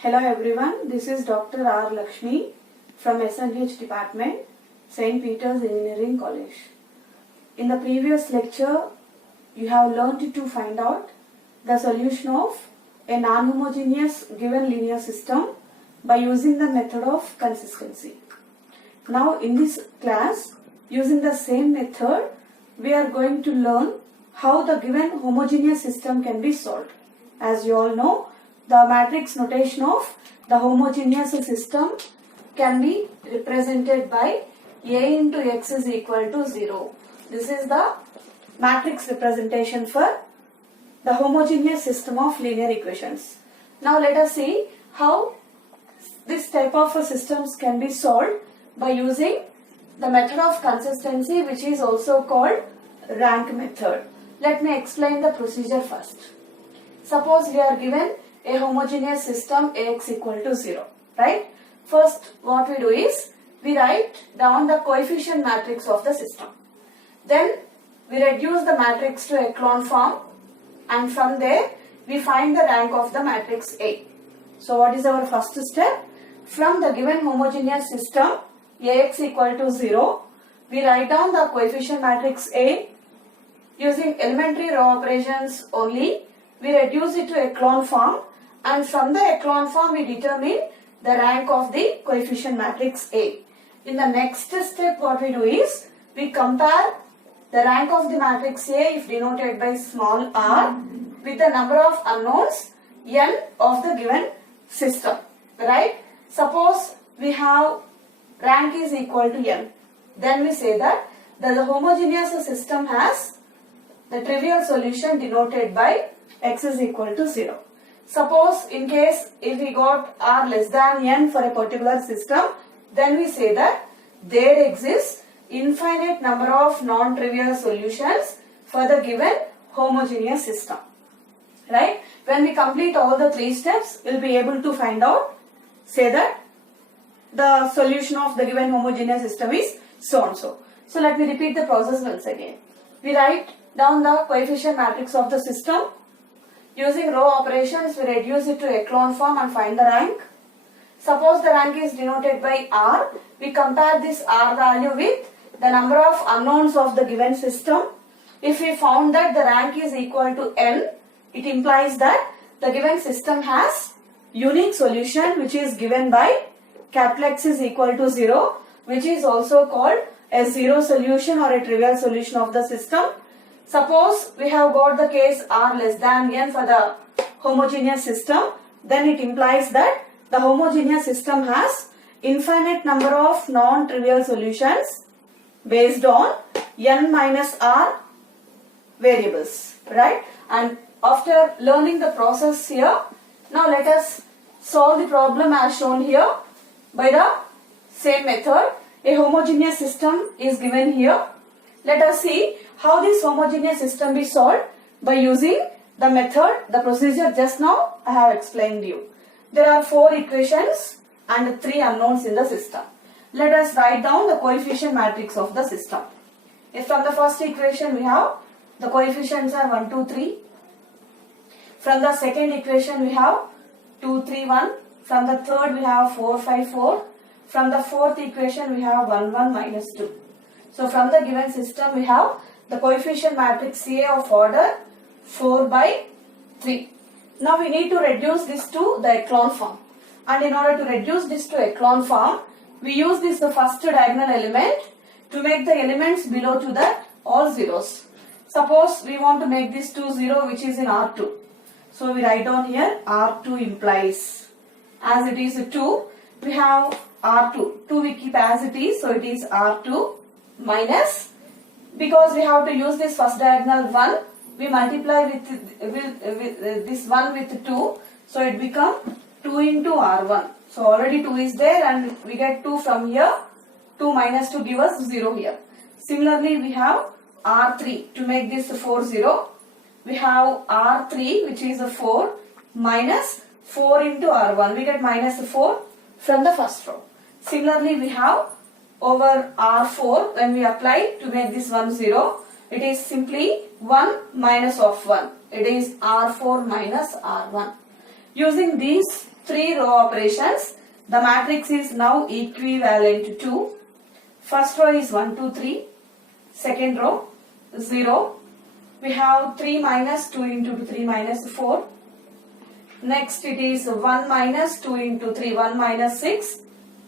Hello everyone, this is Dr. R. Lakshmi from SNH Department, St. Peter's Engineering College. In the previous lecture, you have learned to find out the solution of a non-homogeneous given linear system by using the method of consistency. Now in this class, using the same method, we are going to learn how the given homogeneous system can be solved. As you all know, the matrix notation of the homogeneous system can be represented by A into X is equal to 0. This is the matrix representation for the homogeneous system of linear equations. Now let us see how this type of systems can be solved by using the method of consistency, which is also called rank method. Let me explain the procedure first. Suppose we are given a homogeneous system Ax equal to 0, right? First, what we do is, we write down the coefficient matrix of the system. Then, we reduce the matrix to echelon form, and from there, we find the rank of the matrix A. So, what is our first step? From the given homogeneous system, Ax equal to 0, we write down the coefficient matrix A. Using elementary row operations only, we reduce it to echelon form, and from the echelon form we determine the rank of the coefficient matrix A. In the next step, what we do is, we compare the rank of the matrix A, if denoted by small r, with the number of unknowns n of the given system, right? Suppose we have rank is equal to n, then we say that the homogeneous system has the trivial solution denoted by x is equal to 0. Suppose in case if we got r less than n for a particular system, then we say that there exists infinite number of non-trivial solutions for the given homogeneous system, right? When we complete all the three steps, we'll be able to find out, say that the solution of the given homogeneous system is so and so. So let me repeat the process once again. We write down the coefficient matrix of the system. Using row operations, we reduce it to echelon form and find the rank. Suppose the rank is denoted by r, we compare this r value with the number of unknowns of the given system. If we found that the rank is equal to n, it implies that the given system has unique solution, which is given by capital X is equal to 0, which is also called a zero solution or a trivial solution of the system. Suppose we have got the case r less than n for the homogeneous system, then it implies that the homogeneous system has infinite number of non-trivial solutions based on n minus r variables, right? And after learning the process here, now let us solve the problem as shown here by the same method. A homogeneous system is given here. Let us see how this homogeneous system is solved by using the method, the procedure just now I have explained you. There are 4 equations and 3 unknowns in the system. Let us write down the coefficient matrix of the system. If from the first equation we have the coefficients are 1, 2, 3. From the second equation we have 2, 3, 1. From the third we have 4, 5, 4. From the fourth equation we have 1, 1, minus 2. So from the given system we have the coefficient matrix A of order 4 by 3. Now we need to reduce this to the echelon form. And in order to reduce this to echelon form, we use this the first diagonal element to make the elements below to that all zeros. Suppose we want to make this 2 0, which is in R2. So we write down here R2 implies, as it is 2, we have R2. 2 we keep as it is, so it is R2 minus, because we have to use this first diagonal 1, we multiply with this 1 with 2, so it becomes 2 into R1. So already 2 is there and we get 2 from here, 2 minus 2 give us 0 here. Similarly, we have R3 to make this 4 0. We have R3, which is 4 minus 4 into R1. We get minus 4 from the first row. Similarly, we have over R4, when we apply to make this 1 0, it is simply 1 minus of 1. It is R4 minus R1. Using these 3 row operations. The matrix is now equivalent to, first row is 1, 2, 3, second row 0. We have 3 minus 2 into 2, 3 minus 4. Next it is 1 minus 2 into 3, 1 minus 6,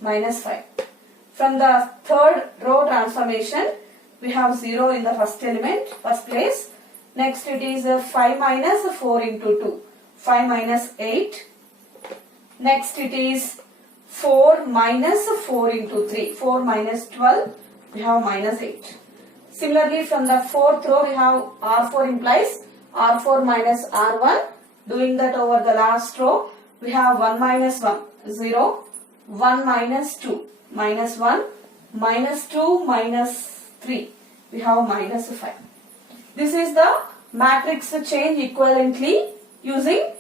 minus 5. From the third row transformation, we have 0 in the first element, first place. Next it is 5 minus 4 into 2, 5 minus 8. Next it is 4 minus 4 into 3, 4 minus 12, we have minus 8. Similarly, from the fourth row, we have R4 implies R4 minus R1. Doing that over the last row, we have 1 minus 1, 0, 1 minus 2, minus 1, minus 2, minus 3. We have minus 5. This is the matrix change equivalently using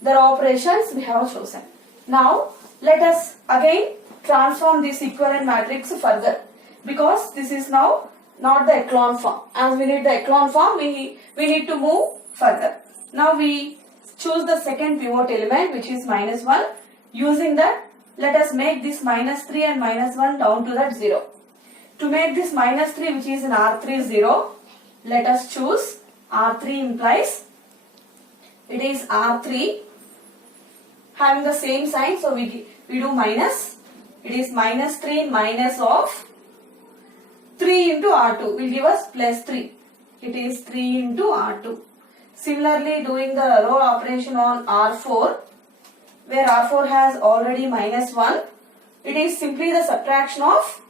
the operations we have chosen. Now, let us again transform this equivalent matrix further, because this is now not the echelon form. As we need the echelon form, we need to move further. Now we choose the second pivot element, which is minus 1. Using that, let us make this minus 3 and minus 1 down to that 0. To make this minus 3, which is in R3 0, let us choose R3 implies it is R3 having the same sign, so we do minus. It is minus 3 minus of 3 into R2 will give us plus 3. It is 3 into R2. Similarly, doing the row operation on R4, where R4 has already minus 1, it is simply the subtraction of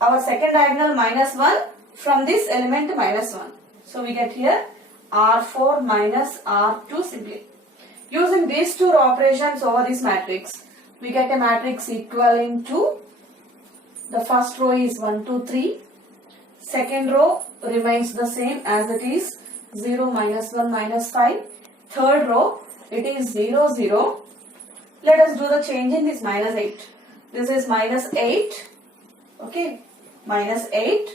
our second diagonal minus 1 from this element minus 1. So we get here R4 minus R2 simply. Using these two row operations over this matrix, we get a matrix equivalent to, the first row is 1, 2, 3. Second row remains the same as it is, 0, minus 1, minus 5. Third row, it is 0, 0. Let us do the change in this minus 8. This is minus 8. Okay. Minus 8.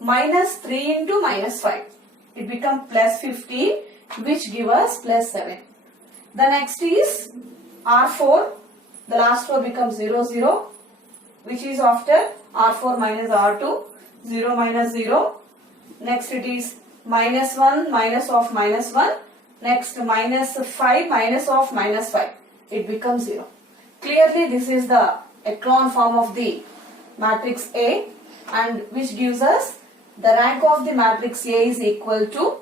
Minus 3 into minus 5. It becomes plus 15, which gives us plus 7. The next is R4. The last row becomes 0, 0. Which is after R4 minus R2, 0 minus 0. Next it is minus 1 minus of minus 1. Next minus 5 minus of minus 5. It becomes 0. Clearly this is the echelon form of the matrix A, and which gives us the rank of the matrix A is equal to,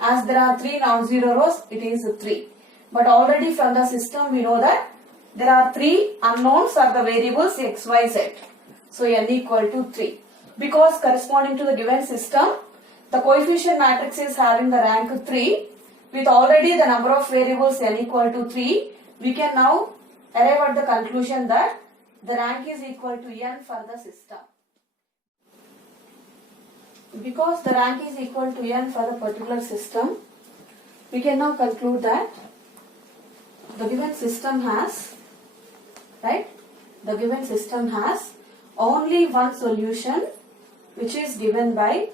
as there are 3 non-zero rows, it is 3. But already from the system we know that there are 3 unknowns or the variables x, y, z. So n equal to 3. Because corresponding to the given system, the coefficient matrix is having the rank 3. With already the number of variables n equal to 3, we can now arrive at the conclusion that the rank is equal to n for the system. Because the rank is equal to n for the particular system, we can now conclude that the given system has, right? The given system has only one solution, which is given by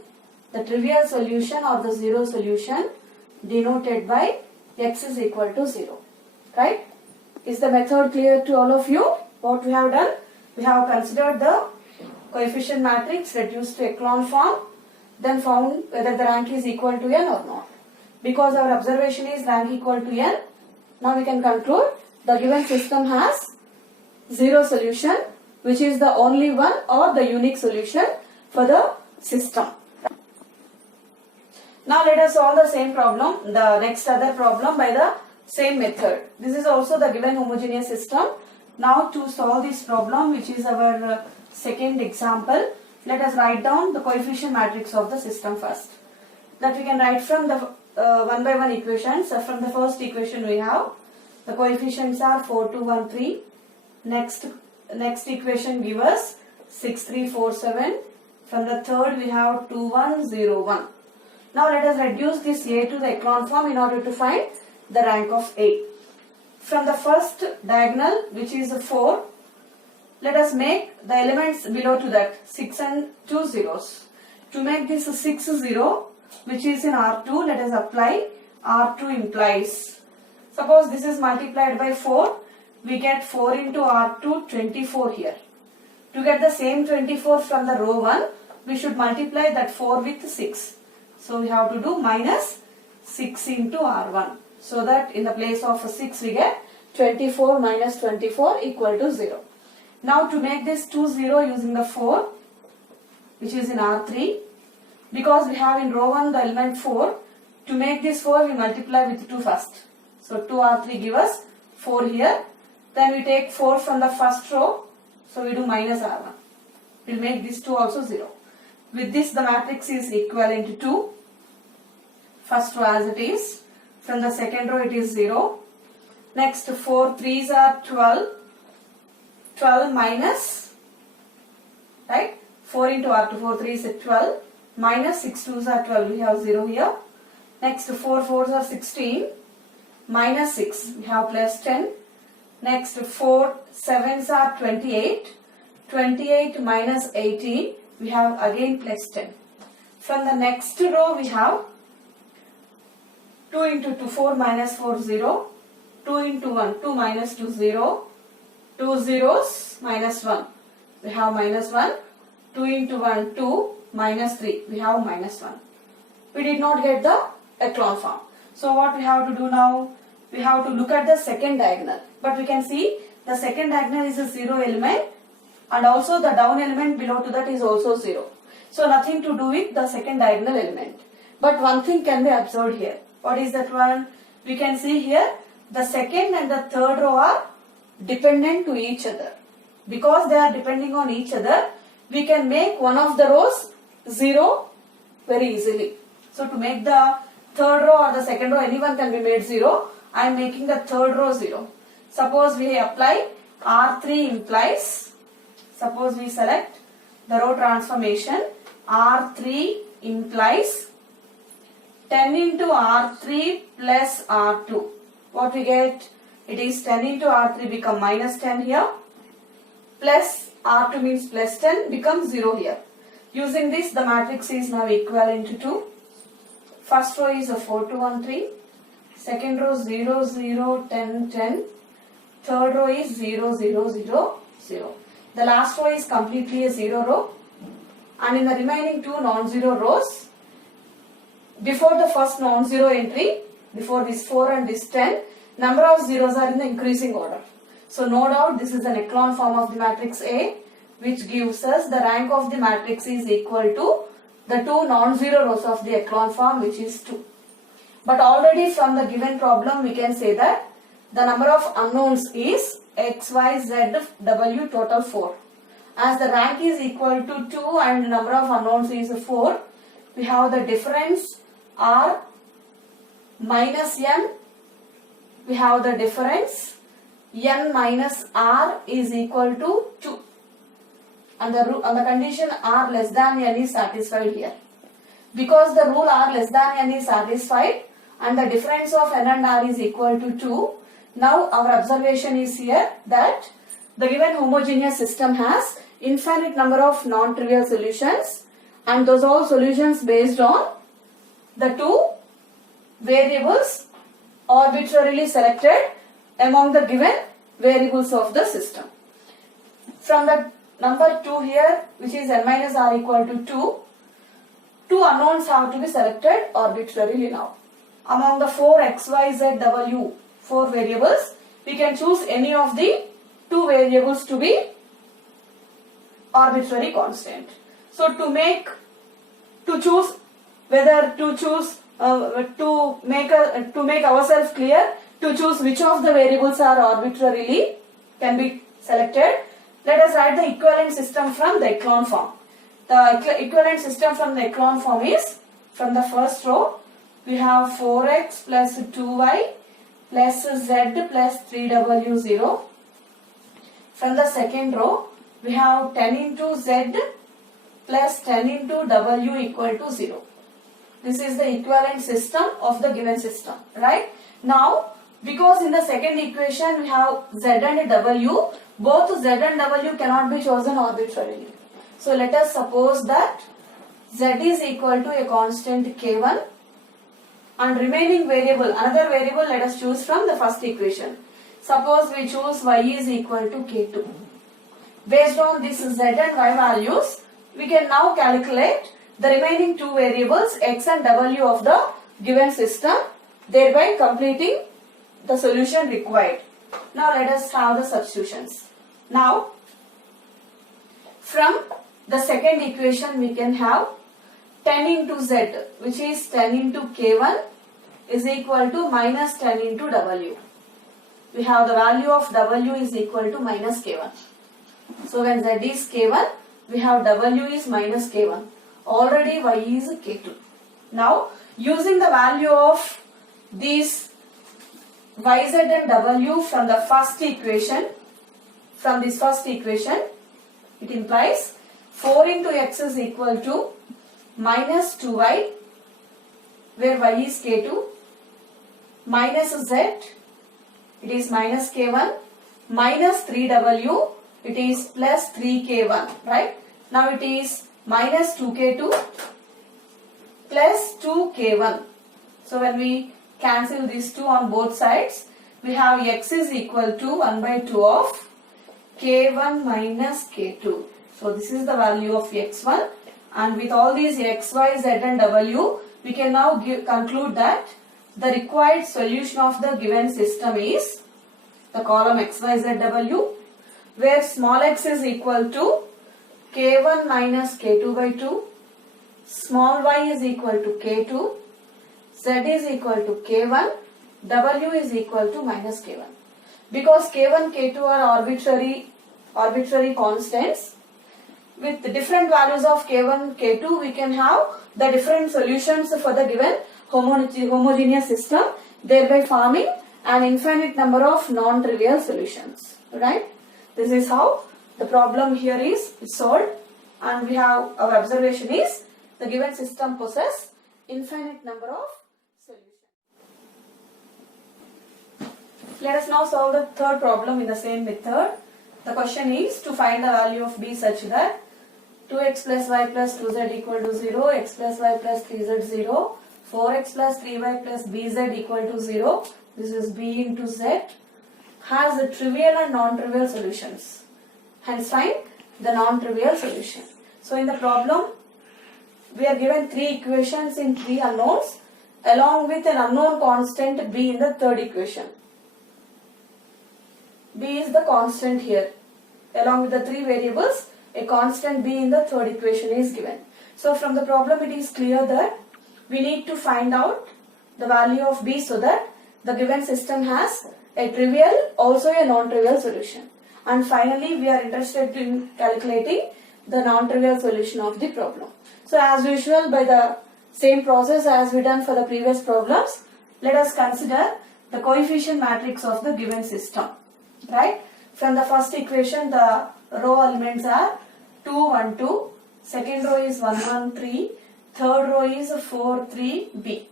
the trivial solution or the zero solution denoted by x is equal to 0. Right? Is the method clear to all of you? What we have done? We have considered the coefficient matrix reduced to echelon form, then found whether the rank is equal to n or not. Because our observation is rank equal to n, now we can conclude the given system has zero solution, which is the only one or the unique solution for the system. Now let us solve the same problem, the next other problem by the same method. This is also the given homogeneous system. Now to solve this problem, which is our second example, let us write down the coefficient matrix of the system first. That we can write from the one by one equations. From the first equation we have the coefficients are 4, 2, 1, 3. Next equation gives us 6, 3, 4, 7. From the third we have 2, 1, 0, 1. Now let us reduce this A to the echelon form in order to find the rank of A. From the first diagonal, which is 4, let us make the elements below to that 6 and 2 zeros. To make this 6, 0, which is in R2, let us apply R2 implies. Suppose this is multiplied by 4, we get 4 into R2, 24 here. To get the same 24 from the row 1, we should multiply that 4 with 6. So we have to do minus 6 into R1. So that in the place of 6 we get 24 minus 24 equal to 0. Now to make this 2 0 using the 4, which is in R3, because we have in row 1 the element 4, to make this 4 we multiply with 2 first. So 2 R3 give us 4 here. Then we take 4 from the first row. So we do minus R1. We will make this 2 also 0. With this the matrix is equivalent to first row as it is. From the second row it is 0. Next 4 3s are 12. 12 minus, right? 4 into R2, 4 3 is 12. Minus 6 2s are 12. We have 0 here. Next 4 4s are 16. Minus 6. We have plus 10. Next 4 7s are 28. 28 minus 18. We have again plus 10. From the next row we have 2 into 2, 4 minus 4, 0. 2 into 1, 2 minus 2, 0. 2 zeros minus 1. We have minus 1. 2 into 1, 2. Minus 3. We have minus 1. We did not get the echelon form. So what we have to do now? We have to look at the second diagonal. But we can see the second diagonal is a 0 element. And also the down element below to that is also 0. So nothing to do with the second diagonal element. But one thing can be observed here. What is that one? We can see here the second and the third row are dependent to each other. Because they are depending on each other, we can make one of the rows 0 very easily. So to make the third row or the second row, anyone can be made 0. I am making the third row 0. Suppose we apply R3 implies, suppose we select the row transformation, R3 implies 10 into R3 plus R2. What we get? It is 10 into R3 become minus 10 here. Plus R2 means plus 10 becomes 0 here. Using this the matrix is now equivalent to first row is a 4 2 1 3. Second row 0 0 10 10. Third row is 0 0 0 0. The last row is completely a 0 row. And in the remaining two non-zero rows, before the first non-zero entry, before this 4 and this 10, number of zeros are in the increasing order. So no doubt this is an echelon form of the matrix A, which gives us the rank of the matrix is equal to the two non-zero rows of the echelon form, which is 2. But already from the given problem we can say that the number of unknowns is x, y, z, w, total 4. As the rank is equal to 2 and the number of unknowns is 4, we have the difference r minus n. We have the difference n minus r is equal to 2. And the condition r less than n is satisfied here. Because the rule r less than n is satisfied and the difference of n and r is equal to 2, now our observation is here that the given homogeneous system has infinite number of non-trivial solutions, and those all solutions based on the two variables arbitrarily selected among the given variables of the system. From the number 2 here, which is n minus r equal to 2, two unknowns have to be selected arbitrarily now. Among the 4 x, y, z, w, 4 variables, we can choose any of the two variables to be arbitrary constant. So to make ourselves clear, to choose which of the variables are arbitrarily can be selected, let us write the equivalent system from the echelon form. The equivalent system from the echelon form is, from the first row, we have 4x plus 2y plus z plus 3w0. From the second row, we have 10 into z plus 10 into w equal to 0. This is the equivalent system of the given system, right? Now, because in the second equation we have z and w, both z and w cannot be chosen arbitrarily. So let us suppose that z is equal to a constant k1 and remaining variable, another variable, let us choose from the first equation. Suppose we choose y is equal to k2. Based on this z and y values, we can now calculate the remaining two variables x and w of the given system, thereby completing the solution required. Now let us have the substitutions. Now from the second equation we can have 10 into z, which is 10 into k1 is equal to minus 10 into w. We have the value of w is equal to minus k1. So when z is k1, we have w is minus k1. Already y is k2. Now using the value of these yz and w from the first equation, from this first equation, it implies 4 into x is equal to minus 2y, where y is k2, minus z, it is minus k1, minus 3w, it is plus 3k1, right? Now it is minus 2k2 plus 2k1. So when we cancel these two on both sides, we have x is equal to 1 by 2 of k1 minus k2. So this is the value of x1, and with all these x, y, z and w, we can now conclude that the required solution of the given system is the column x, y, z, w, where small x is equal to k1 minus k2 by 2, small y is equal to k2, z is equal to k1, w is equal to minus k1. Because k1, k2 are arbitrary constants, with different values of k1, k2, we can have the different solutions for the given homogeneous system, thereby forming an infinite number of non-trivial solutions. Right? This is how the problem here is solved, and we have our observation is the given system possesses infinite number of solutions. Let us now solve the third problem in the same method. The question is to find the value of b such that 2x plus y plus 2z equal to 0, x plus y plus 3z 0, 4x plus 3y plus bz equal to 0, this is b into z, has the trivial and non-trivial solutions. Hence find the non-trivial solution. So in the problem, we are given three equations in three unknowns along with an unknown constant b in the third equation. B is the constant here. Along with the three variables, a constant b in the third equation is given. So from the problem it is clear that we need to find out the value of b so that the given system has a trivial, also a non-trivial solution. And finally we are interested in calculating the non-trivial solution of the problem. So as usual, by the same process as we done for the previous problems, let us consider the coefficient matrix of the given system. Right? From the first equation, the row elements are 2, 1, 2, second row is 1, 1, 3, third row is 4, 3, b.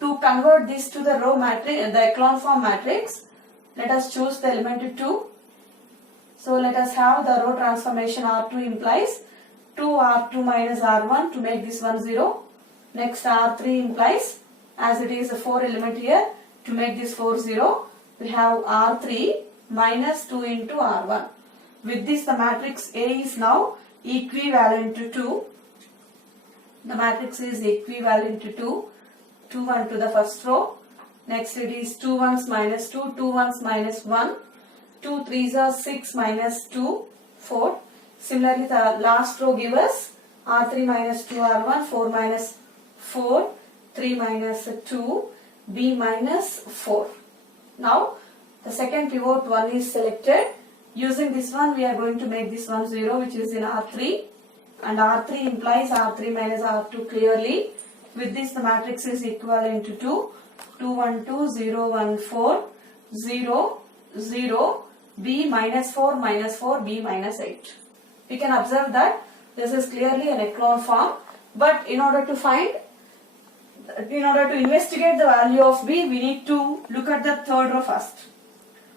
To convert this to the row matrix, the echelon form matrix, let us choose the element 2. So let us have the row transformation R2 implies 2 R2 minus R1 to make this one 0. Next R3 implies, as it is a 4 element here, to make this 4 0, we have R3 minus 2 into R1. With this the matrix A is now equivalent to 2. The matrix is equivalent to 2. 2 1 to the first row. Next it is 2 1s minus 2, 2 1s minus 1, 2 3s are 6 minus 2, 4. Similarly the last row gives us R3 minus 2 R1, 4 minus 4, 3 minus 2, B minus 4. Now the second pivot 1 is selected. Using this one we are going to make this one 0, which is in R3, and R3 implies R3 minus R2 clearly. With this the matrix is equivalent to 2, 2 1 2, 0 1 4, 0 0, B minus 4 minus 4, B minus 8. We can observe that this is clearly an echelon form, but in order to investigate the value of B, we need to look at the third row first.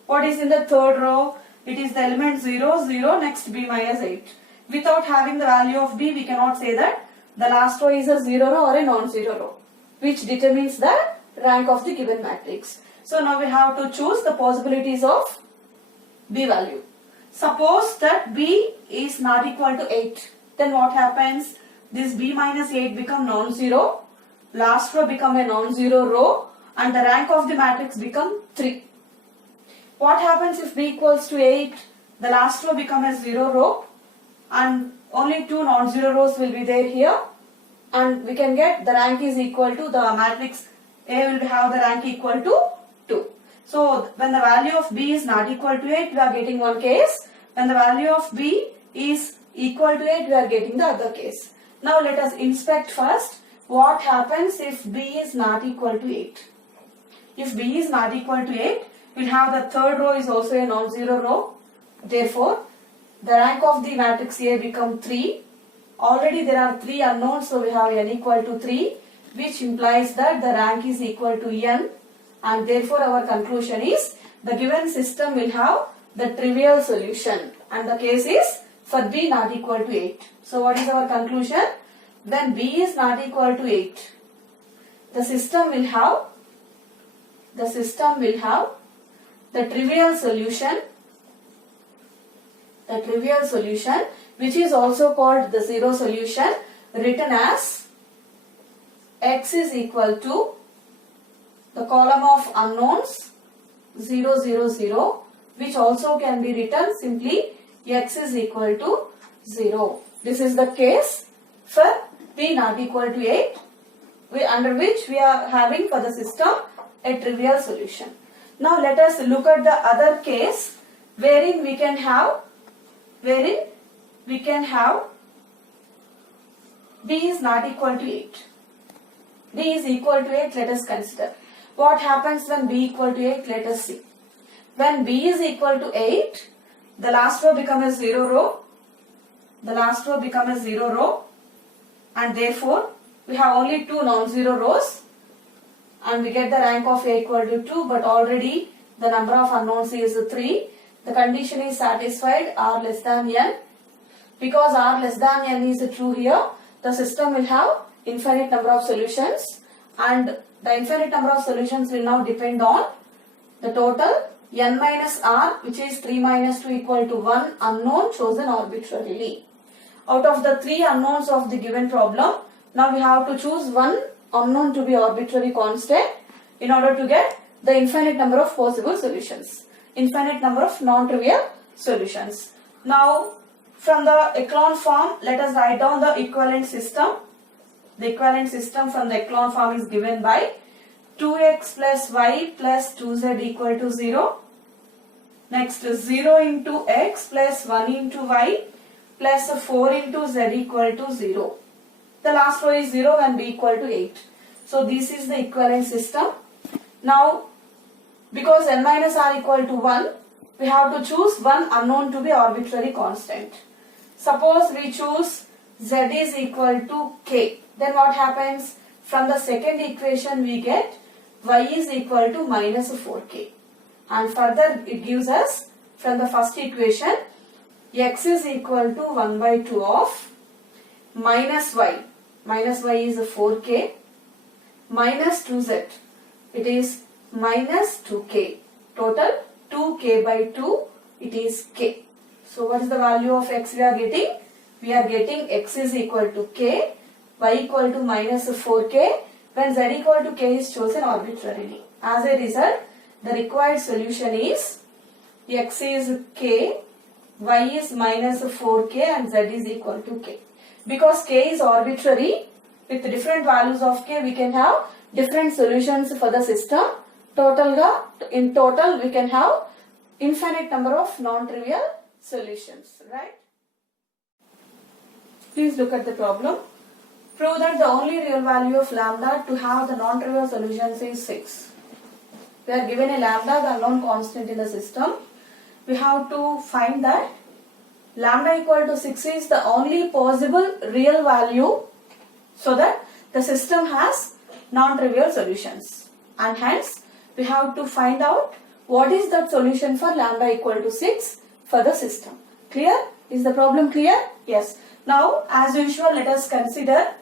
What is in the third row? It is the element 0, 0, next B minus 8. Without having the value of B, we cannot say that the last row is a 0 row or a non-zero row, which determines the rank of the given matrix. So now we have to choose the possibilities of B value. Suppose that B is not equal to 8. Then what happens? This B minus 8 become non-zero. Last row become a non-zero row. And the rank of the matrix become 3. What happens if B equals to 8? The last row become a 0 row. And only 2 non-zero rows will be there here. And we can get the rank is equal to the matrix A will have the rank equal to 2. So when the value of B is not equal to 8, we are getting one case. When the value of B is equal to 8, we are getting the other case. Now let us inspect first what happens if B is not equal to 8. If B is not equal to 8, we'll have the third row is also a non-zero row. Therefore, the rank of the matrix A become 3. Already there are 3 unknowns, so we have n equal to 3, which implies that the rank is equal to n. And therefore our conclusion is the given system will have the trivial solution, and the case is for B not equal to 8. So what is our conclusion? When B is not equal to 8, the system will have the trivial solution, which is also called the zero solution, written as x is equal to the column of unknowns 0, 0, 0, which also can be written simply x is equal to 0. This is the case for B not equal to 8, under which we are having for the system a trivial solution. Now let us look at the other case wherein we can have B is not equal to 8. B is equal to 8, let us consider. What happens when B equal to 8? Let us see. When B is equal to 8, the last row become a 0 row. And therefore, we have only 2 non-zero rows. And we get the rank of A equal to 2, but already the number of unknowns is 3. The condition is satisfied, R less than n. Because R less than n is true here, the system will have infinite number of solutions, and the infinite number of solutions will now depend on the total n minus r, which is 3 minus 2 equal to 1 unknown chosen arbitrarily. Out of the 3 unknowns of the given problem, now we have to choose one unknown to be arbitrary constant in order to get the infinite number of possible solutions, infinite number of non-trivial solutions. Now from the echelon form, let us write down the equivalent system. The equivalent system from the echelon form is given by 2x plus y plus 2z equal to 0. Next 0 into x plus 1 into y plus 4 into z equal to 0. The last row is 0 and b equal to 8. So this is the equivalent system. Now because n minus r equal to 1, we have to choose one unknown to be arbitrary constant. Suppose we choose z is equal to k. Then what happens? From the second equation we get y is equal to minus 4k. And further it gives us from the first equation x is equal to 1 by 2 of minus y. Minus y is 4k minus 2z. It is minus 2k. Total 2k by 2, it is k. So what is the value of x we are getting? We are getting x is equal to k, y equal to minus 4k when z equal to k is chosen arbitrarily. As a result, the required solution is x is k, y is minus 4k and z is equal to k. Because k is arbitrary, with different values of k we can have different solutions for the system. In total we can have infinite number of non-trivial solutions, right? Please look at the problem. Prove that the only real value of lambda to have the non-trivial solutions is 6. We are given a lambda, the unknown constant in the system. We have to find that lambda equal to 6 is the only possible real value so that the system has non-trivial solutions. And hence, we have to find out what is that solution for lambda equal to 6 for the system. Clear? Is the problem clear? Yes. Now, as usual, let us consider.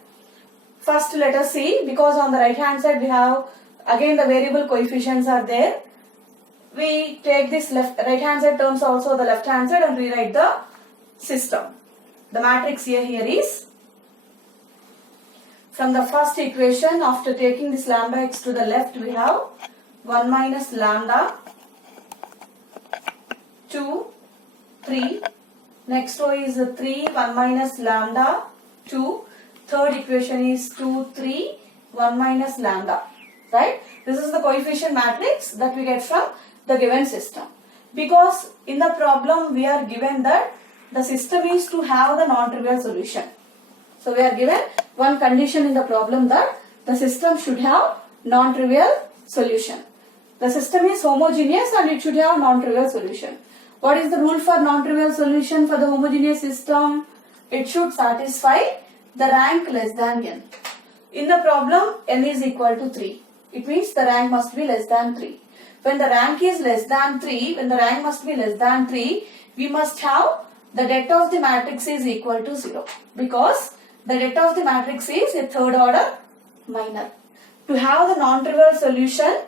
First, let us see, because on the right hand side we have again the variable coefficients are there. We take this right hand side terms also the left hand side and rewrite the system. The matrix here is from the first equation, after taking this lambda x to the left, we have 1 minus lambda 2 3. Next row is 3 1 minus lambda 2. Third equation is 2 3 1 minus lambda. Right? This is the coefficient matrix that we get from the given system. Because in the problem we are given that the system is to have the non-trivial solution. So we are given one condition in the problem that the system should have non-trivial solution. The system is homogeneous and it should have non-trivial solution. What is the rule for non-trivial solution for the homogeneous system? It should satisfy the rank less than n. In the problem, n is equal to 3. It means the rank must be less than 3. When the rank is less than 3, when the rank must be less than 3, we must have the det of the matrix is equal to 0. Because the det of the matrix is a third order minor. To have the non-trivial solution,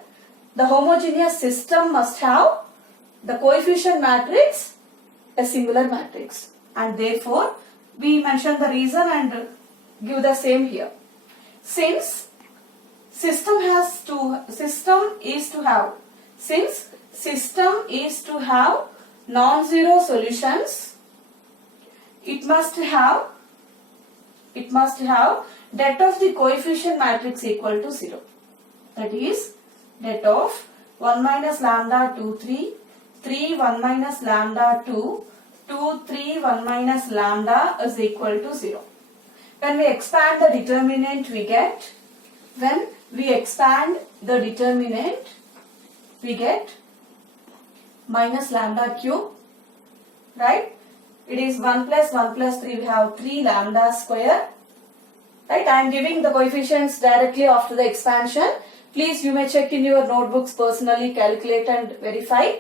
the homogeneous system must have the coefficient matrix a singular matrix. And therefore, we mention the reason and give the same here. Since system is to have non-zero solutions, it must have det of the coefficient matrix equal to 0. That is det of 1 minus lambda 2 3 3 1 minus lambda 2 2 3 1 minus lambda is equal to 0. When we expand the determinant we get minus lambda cube, right? It is 1 plus 1 plus 3, we have 3 lambda square, right? I am giving the coefficients directly after the expansion. Please, you may check in your notebooks personally, calculate and verify.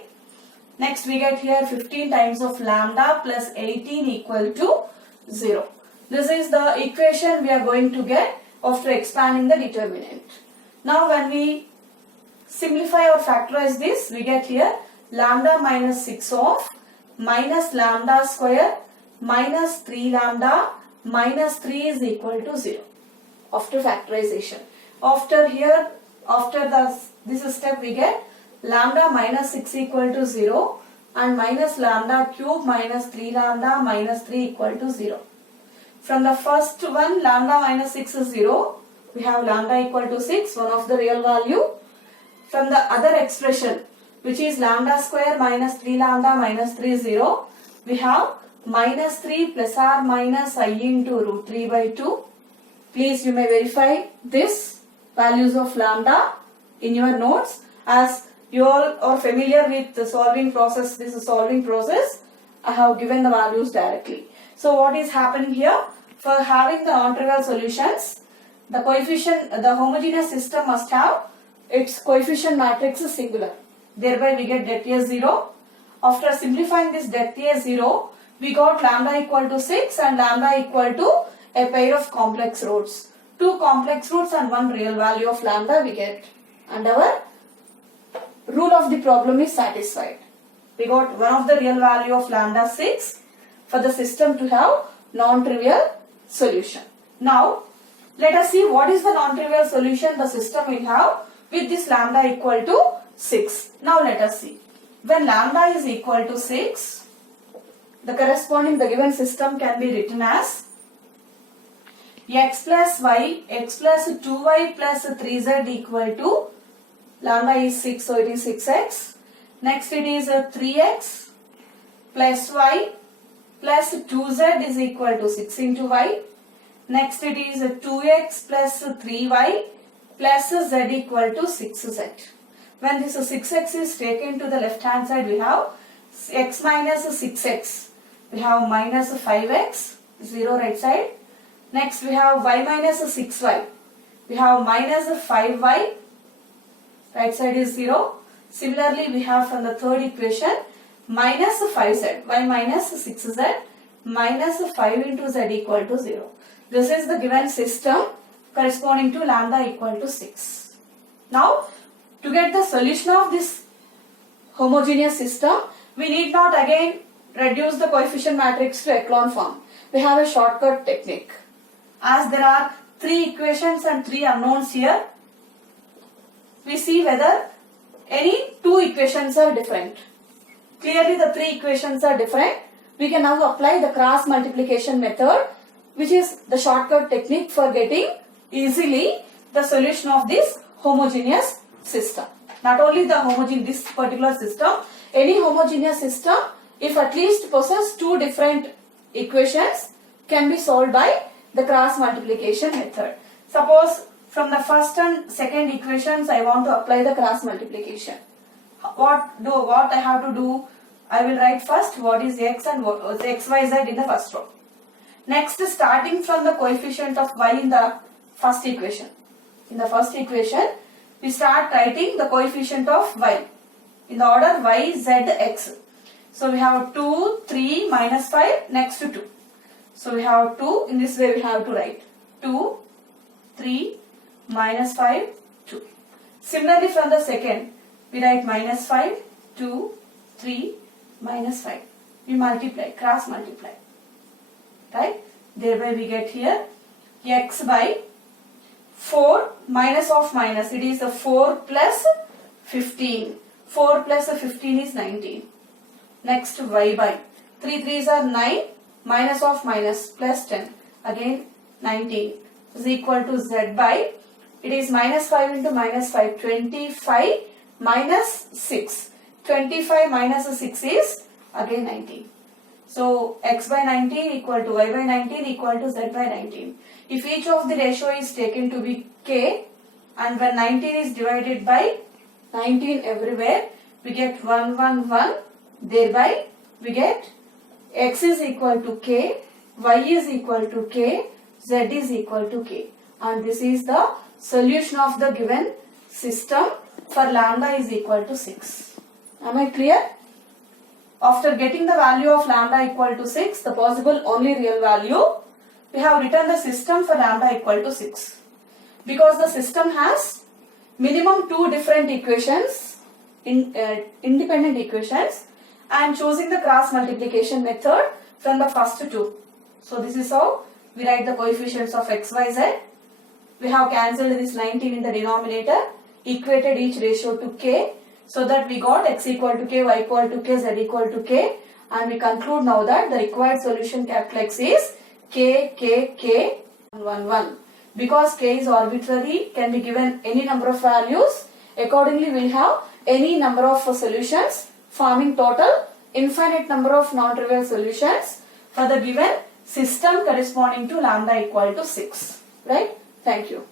Next we get here 15 times of lambda plus 18 equal to 0. This is the equation we are going to get after expanding the determinant. Now when we simplify or factorize this, we get here lambda minus 6 of minus lambda square minus 3 lambda minus 3 is equal to 0 after factorization. After this step we get lambda minus 6 equal to 0 and minus lambda cube minus 3 lambda minus 3 equal to 0. From the first one, lambda minus 6 is 0. We have lambda equal to 6, one of the real value. From the other expression, which is lambda square minus 3 lambda minus 3 is 0, we have minus 3 plus or minus I into root 3 by 2. Please, you may verify this values of lambda in your notes, as you all are familiar with the solving process. This is solving process. I have given the values directly. So what is happening here? For having the non-trivial solutions, the homogeneous system must have its coefficient matrix is singular. Thereby we get det A 0. After simplifying this det A 0, we got lambda equal to 6 and lambda equal to a pair of complex roots. 2 complex roots and 1 real value of lambda we get. And our rule of the problem is satisfied. We got one of the real value of lambda 6 for the system to have non-trivial solution. Now, let us see what is the non-trivial solution the system will have with this lambda equal to 6. Now let us see. When lambda is equal to 6, the given system can be written as x plus y, x plus 2y plus 3z equal to lambda is 6, so it is 6x. Next it is 3x plus y plus 2z is equal to 6 into y. Next it is 2x plus 3y plus z equal to 6z. When this 6x is taken to the left hand side, we have x minus 6x. We have minus 5x, 0 right side. Next we have y minus 6y. We have minus 5y, right side is 0. Similarly, we have from the third equation minus 5z, y minus 6z minus 5 into z equal to 0. This is the given system corresponding to lambda equal to 6. Now, to get the solution of this homogeneous system, we need not again reduce the coefficient matrix to echelon form. We have a shortcut technique. As there are 3 equations and 3 unknowns here, we see whether any 2 equations are different. Clearly the 3 equations are different. We can now apply the cross multiplication method, which is the shortcut technique for getting easily the solution of this homogeneous system. Not only this particular system, any homogeneous system, if at least possess 2 different equations, can be solved by the cross multiplication method. Suppose from the first and second equations I want to apply the cross multiplication. What I have to do? I will write first what is x and what is x, y, z in the first row. Next, starting from the coefficient of y in the first equation. In the first equation, we start writing the coefficient of y in the order y, z, x. So we have 2, 3, minus 5, next to 2. So we have 2, in this way we have to write 2, 3, minus 5, 2. Similarly from the second, we write minus 5, 2, 3, minus 5. We multiply, cross multiply. Right? Thereby we get here x by 4 minus of minus. It is a 4 plus 15. 4 plus 15 is 19. Next y by 3 3s are 9 minus of minus plus 10. Again 19 is equal to z by, it is minus 5 into minus 5, 25 minus 6. 25 minus 6 is again 19. So x by 19 equal to y by 19 equal to z by 19. If each of the ratio is taken to be k, and when 19 is divided by 19 everywhere, we get 1 1 1. Thereby we get x is equal to k, y is equal to k, z is equal to k. And this is the solution of the given system for lambda is equal to 6. Am I clear? After getting the value of lambda equal to 6, the possible only real value, we have written the system for lambda equal to 6. Because the system has minimum 2 different equations, independent equations, I am choosing the cross multiplication method from the first 2. So this is how we write the coefficients of x, y, z. We have cancelled this 19 in the denominator, equated each ratio to k, so that we got x equal to k, y equal to k, z equal to k, and we conclude now that the required solution capital X is k, k, k, 1, 1. Because k is arbitrary, can be given any number of values. Accordingly, we will have any number of solutions forming total infinite number of non-trivial solutions for the given system corresponding to lambda equal to 6. Right? Thank you.